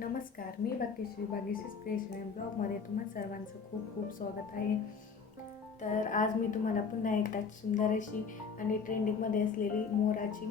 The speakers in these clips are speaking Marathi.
नमस्कार मी भाग्यश्री भाग्यश्री क्रिएशन ब्लॉगमध्ये तुम्हा सर्वांचं खूप खूप स्वागत आहे. तर आज मी तुम्हाला पुन्हा एकदा सुंदर अशी आणि ट्रेंडिंगमध्ये असलेली मोराची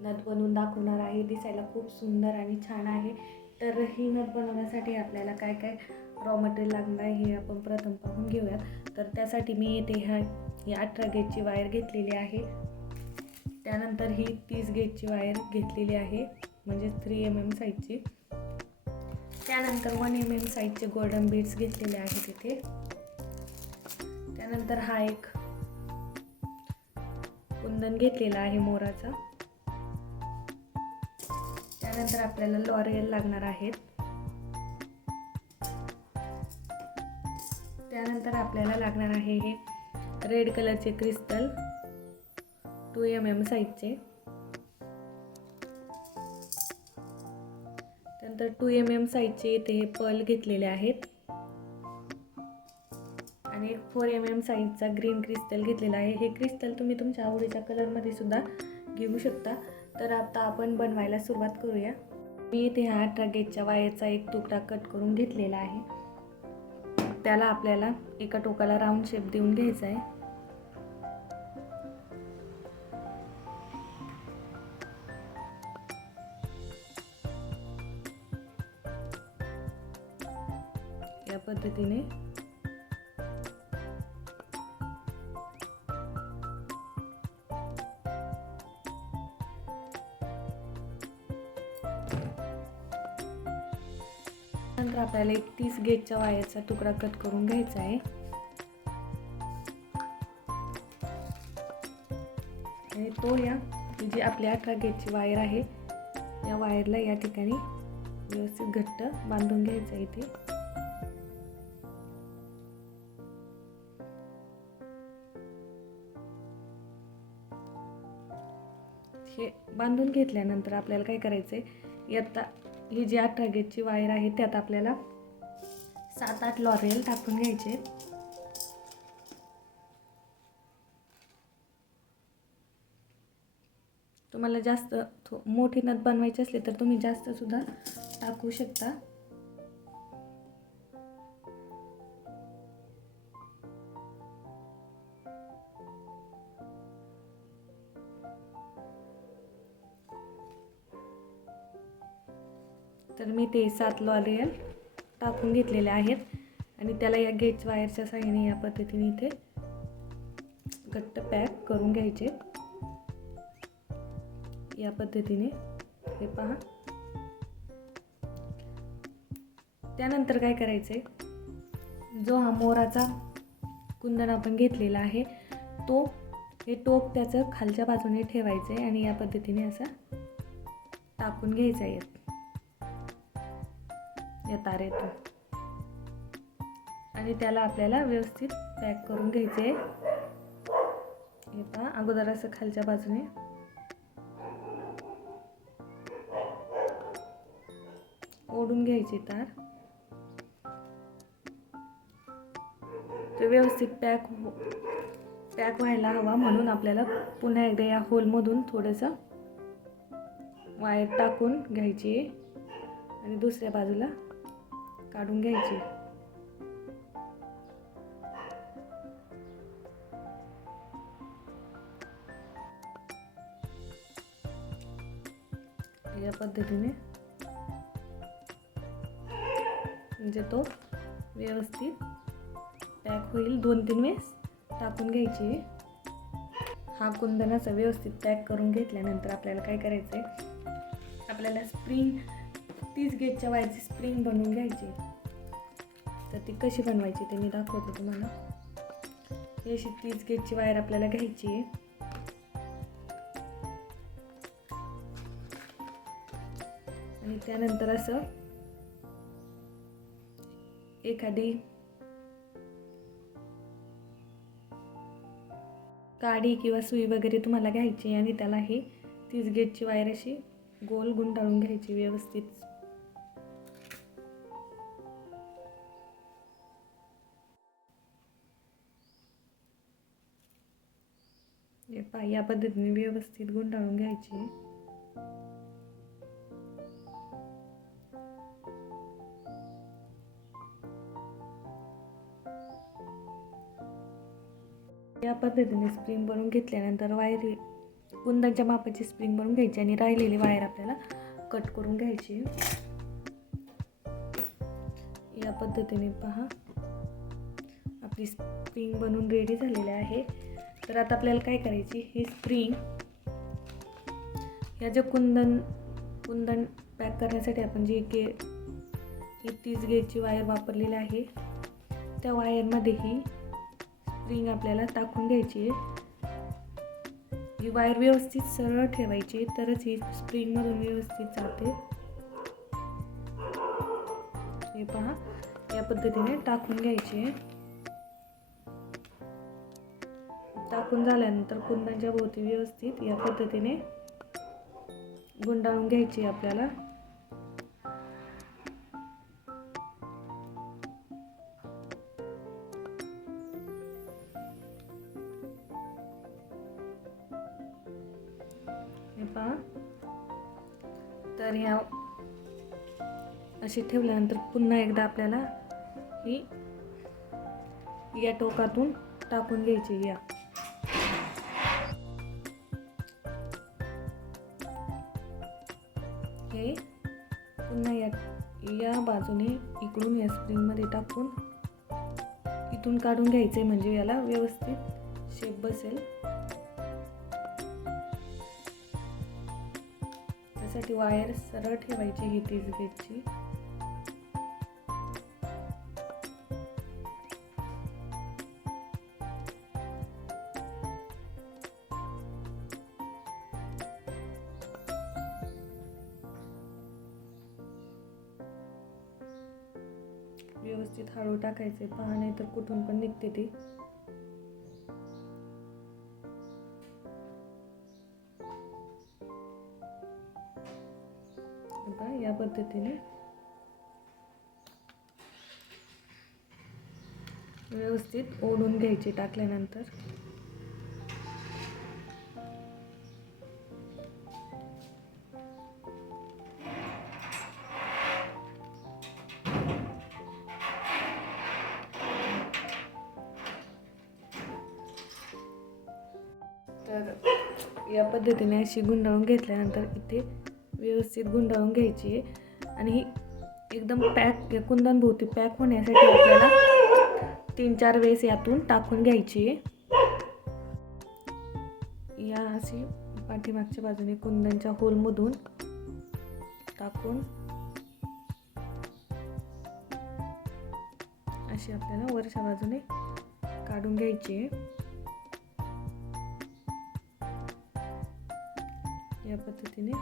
नथ बनवून दाखवणार आहे. दिसायला खूप सुंदर आणि छान आहे. तर ही नथ बनवण्यासाठी आपल्याला काय काय रॉ मटेरियल लागणार आहे हे आपण प्रथम पाहून घेऊयात. तर त्यासाठी मी येथे ह्या ही अठरा गेजची वायर घेतलेली आहे. त्यानंतर ही तीस गेजची वायर घेतलेली आहे. म्हणजे थ्री एम एम साईजची त्यानंतर वन एम एम साईजचे गोल्डन बीड्स घेतलेले आहेत इथे. त्यानंतर हा एक कुंदन घेतलेला आहे मोराचा. त्यानंतर आपल्याला लॉरियल लागणार आहेत. त्यानंतर आपल्याला लागणार आहे हे रेड कलरचे क्रिस्टल टू एम एम साईजचे त्यानंतर टू एम एम साईजचे इथे पल घेतलेले आहेत. आणि एक फोर एम एम साईजचा ग्रीन क्रिस्टल घेतलेला आहे. हे क्रिस्टल तुम्ही तुमच्या आवडीच्या कलरमध्ये सुद्धा घेऊ शकता. तर आता आपण बनवायला सुरुवात करूया. मी इथे हा अठरा गेजच्या वायरचा एक तुकडा कट करून घेतलेला आहे. त्याला आपल्याला एका टोकाला राऊंड शेप देऊन घ्यायचा आहे. नंतर आपल्याला एक तीस गेजच्या वायरचा तुकडा कट करून घ्यायचा आहे. आणि तो या जी आपली अठरा गेजची वायर आहे या वायरला या ठिकाणी व्यवस्थित घट्ट बांधून घ्यायचं इथे. हे बांधून घेतल्यानंतर आपल्याला काय करायचं आहे यात ही जी अठरा गेजची वायर आहे त्यात आपल्याला सात आठ लॉरेल टाकून घ्यायचे तुम्हाला जास्त थो मोठी नथ बनवायची असली तर तुम्ही जास्त सुद्धा टाकू शकता. तर मी ते सात लॉरियल टाकून घेतलेले आहेत. आणि त्याला या गेज वायरच्या साह्याने या पद्धतीने इथे घट्ट पॅक करून घ्यायचे. या पद्धतीने हे पहा. त्यानंतर काय करायचं आहे जो हा मोराचा कुंदन आपण घेतलेला आहे तो हे टोप त्याचं खालच्या बाजूने ठेवायचं आहे आणि या पद्धतीने असा टाकून घ्यायचा आहे. या तारेतून आणि त्याला आपल्याला व्यवस्थित पॅक करून घ्यायचे येता अगोदर असं खालच्या बाजूने. ओढून घ्यायची तार. ते व्यवस्थित पॅक हो पॅक व्हायला हवा म्हणून आपल्याला पुन्हा एकदा या होलमधून थोडंसं वायर टाकून घ्यायची आणि दुसऱ्या बाजूला काढून घ्यायची. या पद्धतीने म्हणजे तो व्यवस्थित पॅक होईल. दोन तीन वेळेस टाकून घ्यायची. हा कुंदनाचा व्यवस्थित पॅक करून घेतल्यानंतर आपल्याला काय करायचं आहे आपल्याला स्प्रिंग तीस गेजच्या वायरची स्प्रिंग बनवून घ्यायची. तर ती कशी बनवायची ते मी दाखवते तुम्हाला. ही अशी तीच गेटची वायर आपल्याला घ्यायची आहे. आणि त्यानंतर असं एखादी काडी किंवा सुई वगैरे तुम्हाला घ्यायची आणि त्याला ही तीच गेटची वायर अशी गोल गुंडाळून घ्यायची व्यवस्थित. पाय या पद्धतीने व्यवस्थित गुंडाळून घ्यायची. या पद्धतीने स्प्रिंग बनवून घेतल्यानंतर वायरी कुंदांच्या मापाची स्प्रिंग बनवून घ्यायची आणि राहिलेली वायर आपल्याला कट करून घ्यायची. या पद्धतीने पहा. आपली स्प्रिंग बनवून रेडी झालेली आहे. तर आता आपल्याला काय करायची? ही स्प्रिंग ह्या जे कुंदन कुंदन पॅक करण्यासाठी आपण जी गे ही तीस गेजची वायर वापरलेली आहे त्या वायरमध्ये ही स्प्रिंग आपल्याला टाकून घ्यायची आहे. ही वायर व्यवस्थित सरळ ठेवायची तरच ही स्प्रिंगमधून व्यवस्थित जाते. हे पहा या पद्धतीने टाकून घ्यायची आहे. टाकून झाल्यानंतर कुंदांच्या भोवती व्यवस्थित या पद्धतीने गुंडाळून घ्यायची आपल्याला. हे पहा. तर ह्या अशी ठेवल्यानंतर पुन्हा एकदा आपल्याला ही या टोकातून टाकून घ्यायची या. त्यांना या या बाजूने इकडून या स्प्रिंगमध्ये टाकून इथून काढून घ्यायचे म्हणजे याला व्यवस्थित शेप बसेल. त्यासाठी वायर सरळ ठेवायची ही तीस गेटची हळू आहे पहा नाही तर कुठून पण निघते ती. या पद्धतीने. व्यवस्थित ओढून घ्यायची टाकल्यानंतर. या पद्धतीने अशी गुंडाळून घेतल्यानंतर इथे व्यवस्थित गुंडाळून घ्यायची आहे. आणि ही एकदम पॅक कुंदनभोवती पॅक होण्यासाठी आपल्याला तीन चार वेळेस यातून टाकून घ्यायची आहे. या अशी पाठीमागच्या बाजूने कुंदनच्या होलमधून टाकून अशी आपल्याला वरच्या बाजूने काढून घ्यायची आहे. या पद्धतीने.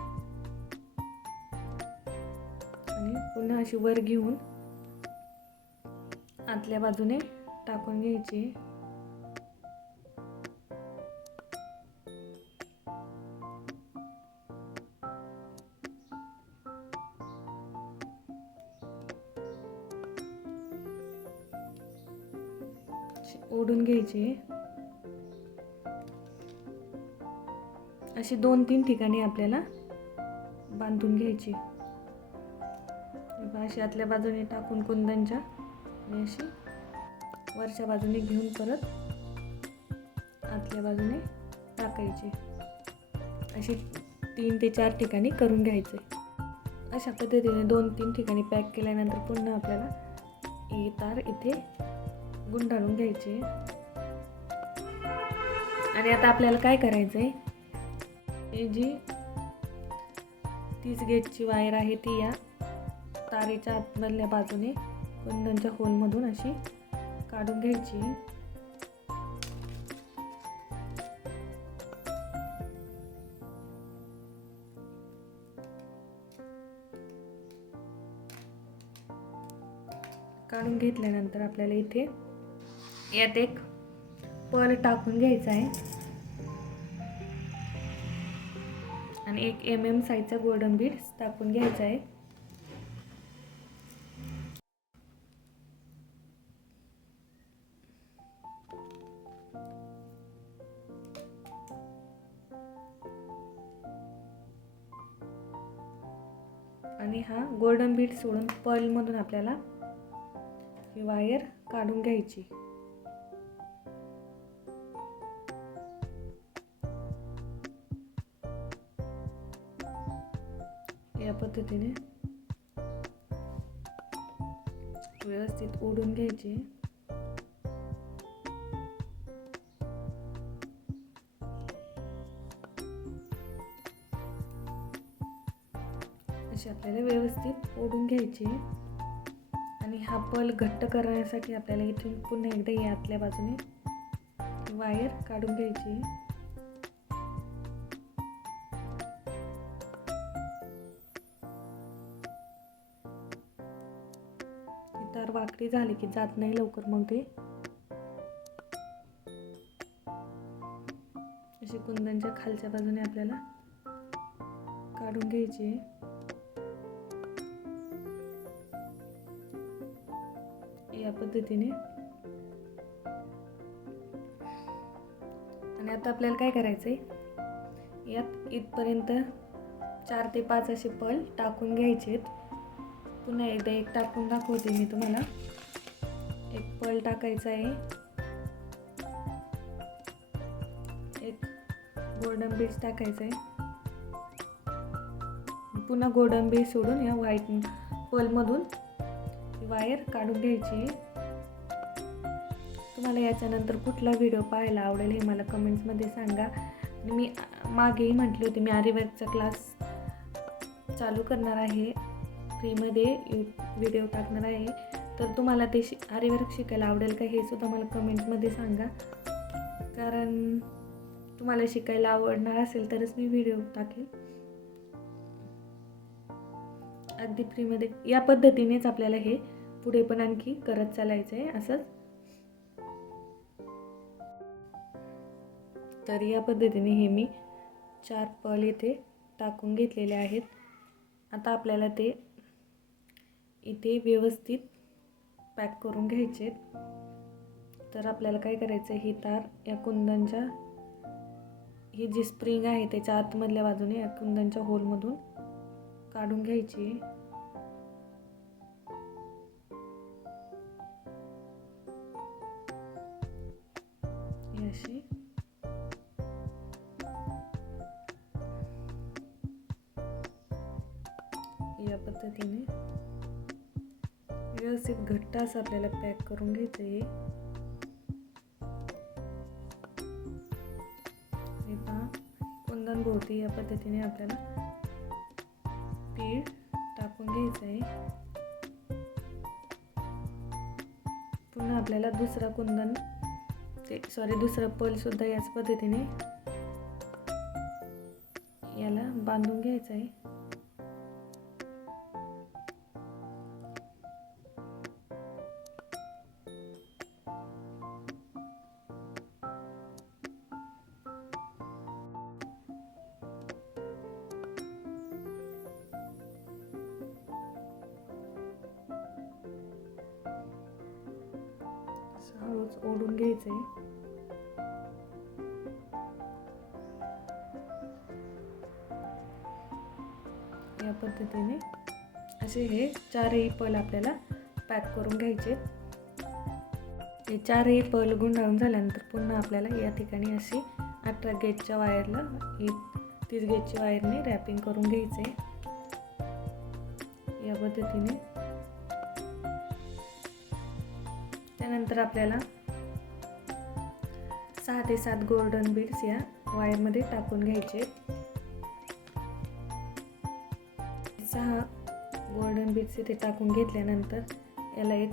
आणि पुन्हा अशी वर घेऊन आतल्या बाजूने टाकून घ्यायची. ओढून घ्यायची. अशी दोन तीन ठिकाणी आपल्याला बांधून घ्यायची. अशी आतल्या बाजूने टाकून कुंदनच्या आणि अशी वरच्या बाजूने घेऊन परत आतल्या बाजूने टाकायची. अशी तीन ते चार ठिकाणी करून घ्यायचे. अशा पद्धतीने दोन तीन ठिकाणी पॅक केल्यानंतर पुन्हा आपल्याला ही तार इथे गुंडाळून घ्यायची. आणि आता आपल्याला काय करायचं आहे ही जी तीस गेजची वायर आहे ती या तारेच्या आतमधल्या बाजूने कुंदनच्या होलमधून अशी काढून घ्यायची. काढून घेतल्यानंतर आपल्याला इथे यात एक पल टाकून घ्यायचा आहे. एक एम एम साईजचा गोल्डन बीड टाकून घ्यायचा आहे. आणि हा गोल्डन बीड सोडून पर्लमधून आपल्याला ही वायर काढून घ्यायची. या पद्धतीने व्यवस्थित ओढून घ्यायची. अशी आपल्याला व्यवस्थित ओढून घ्यायची. आणि हा पल घट्ट करण्यासाठी आपल्याला इथून पुन्हा एकदा यातल्या बाजूने वायर काढून घ्यायची. ही वाकडी झाली की जात नाही लवकर मग ते. अशी कुंदनच्या खालच्या बाजूने आपल्याला काढून घ्यायची. आहे. या पद्धतीने. आणि आता आपल्याला काय करायचं आहे यात इथपर्यंत चार ते पाच असे पल टाकून घ्यायचे आहेत पुन्हा एकदा एक टाकून दाखवते मी तुम्हाला. एक पल टाकायचा आहे. एक गोल्डन बीड्स टाकायचं आहे. पुन्हा गोल्डन बीड सोडून या व्हाईट पलमधून वायर काढून घ्यायची. तुम्हाला याच्यानंतर कुठला व्हिडिओ पाहायला आवडेल हे मला कमेंट्समध्ये सांगा. आणि मी मागेही म्हटली होती मी आरीवर्कचा क्लास चालू करणार आहे. फ्रीमध्ये यू व्हिडिओ टाकणार आहे. तर तुम्हाला ते शि आरीवर्क शिकायला आवडेल का हे सुद्धा मला कमेंटमध्ये सांगा. कारण तुम्हाला शिकायला आवडणार असेल तरच मी व्हिडिओ टाकेल अगदी फ्रीमध्ये या पद्धतीनेच आपल्याला हे पुढे पण आणखी करत चालायचं आहे असंच. तर या पद्धतीने हे मी चार पल इथे टाकून घेतलेले आहेत. आता आपल्याला ते इथे व्यवस्थित पॅक करून घ्यायचे. तर आपल्याला काय करायचं ही तार या कुंदनच्या ही जी स्प्रिंग आहे त्याच्या आतमधल्या बाजूने या कुंदनच्या होलमधून काढून घ्यायची. अशी. या पद्धतीने व्यवस्थित घट्ट असं आपल्याला पॅक करून घ्यायचं आहे हे पहा कुंदन भोवती या पद्धतीने आपल्याला पीठ टाकून घ्यायचं आहे पुन्हा आपल्याला दुसरा कुंदन ते सॉरी दुसरा पल सुद्धा याच पद्धतीने याला बांधून घ्यायचं आहे ओढून घ्यायचं आहे या पद्धतीने असे हे चारही पल आपल्याला पॅक करून घ्यायचे. हे चारही पल गुंडाळून झाल्यानंतर पुन्हा आपल्याला या ठिकाणी अशी अठरा गेजच्या वायरला ही तीस गेजची वायरने रॅपिंग करून घ्यायचे या पद्धतीने. त्यानंतर आपल्याला सहा ते सात गोल्डन बीड्स या वायरमध्ये टाकून घ्यायचे. सहा गोल्डन बीड्स इथे टाकून घेतल्यानंतर याला एक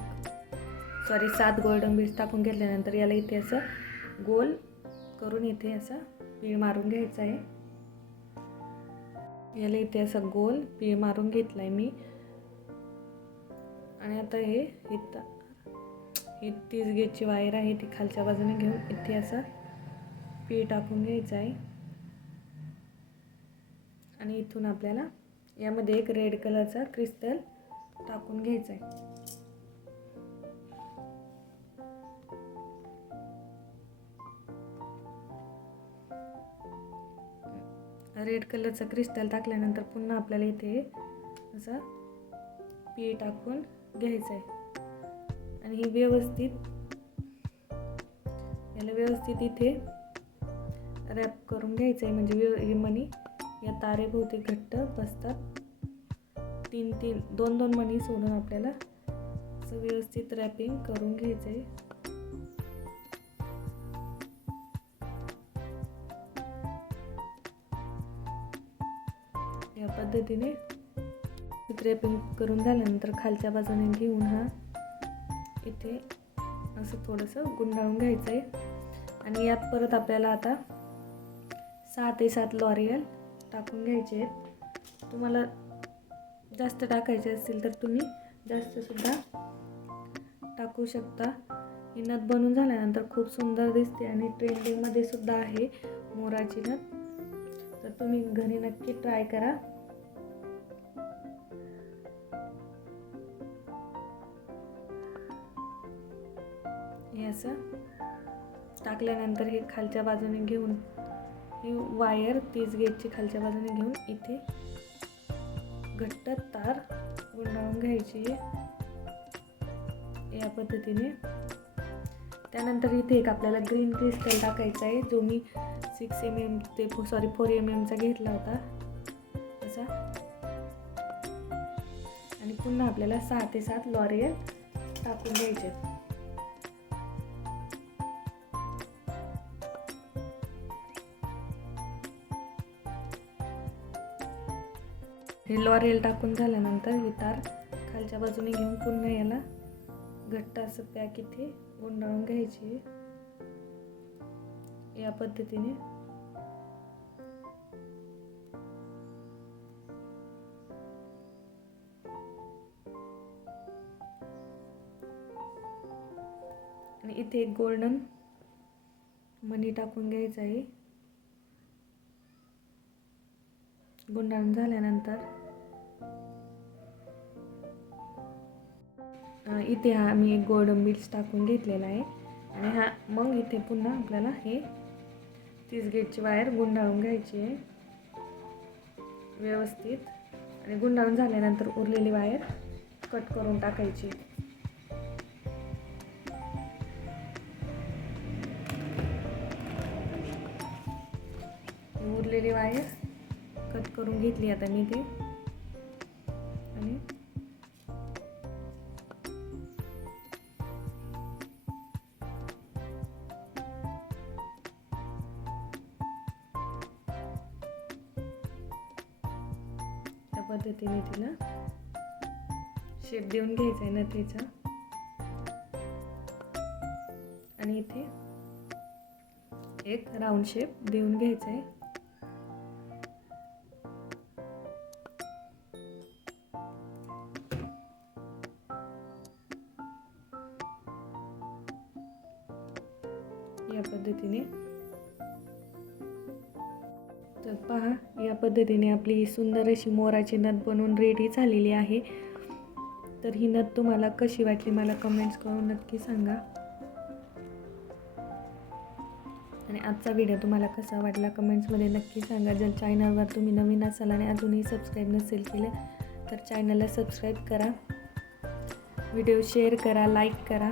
सॉरी सात गोल्डन बीड्स टाकून घेतल्यानंतर याला इथे असं गोल करून इथे असं पीळ मारून घ्यायचं आहे. याला इथे असं गोल पीळ मारून घेतला आहे मी. आणि आता हे इथं ही तीस गेजची वायर आहे ती खालच्या बाजूने घेऊन इथे असं पी टाकून घ्यायचं आहे. आणि इथून आपल्याला यामध्ये एक रेड कलरचा क्रिस्टल टाकून घ्यायचा आहे. रेड कलरचं क्रिस्टल टाकल्यानंतर पुन्हा आपल्याला इथे असं पी टाकून घ्यायचं आहे. आणि ही व्यवस्थित याला व्यवस्थित इथे रॅप करून घ्यायचं आहे म्हणजे व्यव हे मणी या तारेभोवती घट्ट बसतात. तीन तीन दोन दोन मणी सोडून आपल्याला असं व्यवस्थित रॅपिंग करून घ्यायचं आहे या पद्धतीने रॅपिंग करून झाल्यानंतर खालच्या बाजूने घेऊन हा इथे असं थोडंसं गुंडाळून घ्यायचं आहे आणि यात परत आपल्याला आता सहा ते सात लॉरियल टाकून घ्यायचे आहेत तुम्हाला जास्त टाकायचे असतील तर तुम्ही जास्तसुद्धा टाकू शकता. ही नथ बनून झाल्यानंतर खूप सुंदर दिसते आणि ट्रेंडिंगमध्ये सुद्धा आहे मोराची नथ. तर तुम्ही घरी नक्की ट्राय करा. असं टाकल्यानंतर हे खालच्या बाजूने घेऊन ही वायर तीच गेटची खालच्या बाजूने घेऊन इथे घट्ट तार गुंडाळून घ्यायची या पद्धतीने. त्यानंतर इथे एक आपल्याला ग्रीन क्रिस्टल टाकायचा आहे जो मी सिक्स एम एम ते सॉरी फोर एम एमचा घेतला होता. असा. आणि पुन्हा आपल्याला सहा ते सात लॉरियल टाकून घ्यायचे हे लॉरियल टाकून झाल्यानंतर ही तार खालच्या बाजूने घेऊन पुन्हा याला घट्ट असं पॅक इथे गुंडाळून घ्यायची या पद्धतीने. आणि इथे एक गोल्डन मनी टाकून घ्यायचा आहे. गुंडाळून झाल्यानंतर. इथे हा मी एक गोल्डन बीट्स टाकून घेतलेला आहे. आणि हा मग इथे पुन्हा आपल्याला हे तीस गेटची वायर गुंडाळून घ्यायची आहे. व्यवस्थित. आणि गुंडाळून झाल्यानंतर उरलेली वायर कट करून टाकायची. उरलेली वायर कट करून घेतली आता मी ते. आणि त्या पद्धतीने तिला शेप देऊन घ्यायचा आहे नथीचा. आणि इथे एक राऊंड शेप देऊन घ्यायचा आहे. या पद्धतीने. तर पहा या पद्धतीने आपली ही सुंदर अशी मोराची नथ बनवून रेडी झालेली आहे. तर ही नथ तुम्हाला कशी वाटली मला कमेंट्स करून नक्की सांगा. आणि आजचा व्हिडिओ तुम्हाला कसा वाटला कमेंट्समध्ये नक्की सांगा. जर चॅनलवर तुम्ही नवीन असाल आणि अजूनही सबस्क्राईब नसेल केलं तर चॅनलला सबस्क्राईब करा. व्हिडिओ शेअर करा लाईक करा.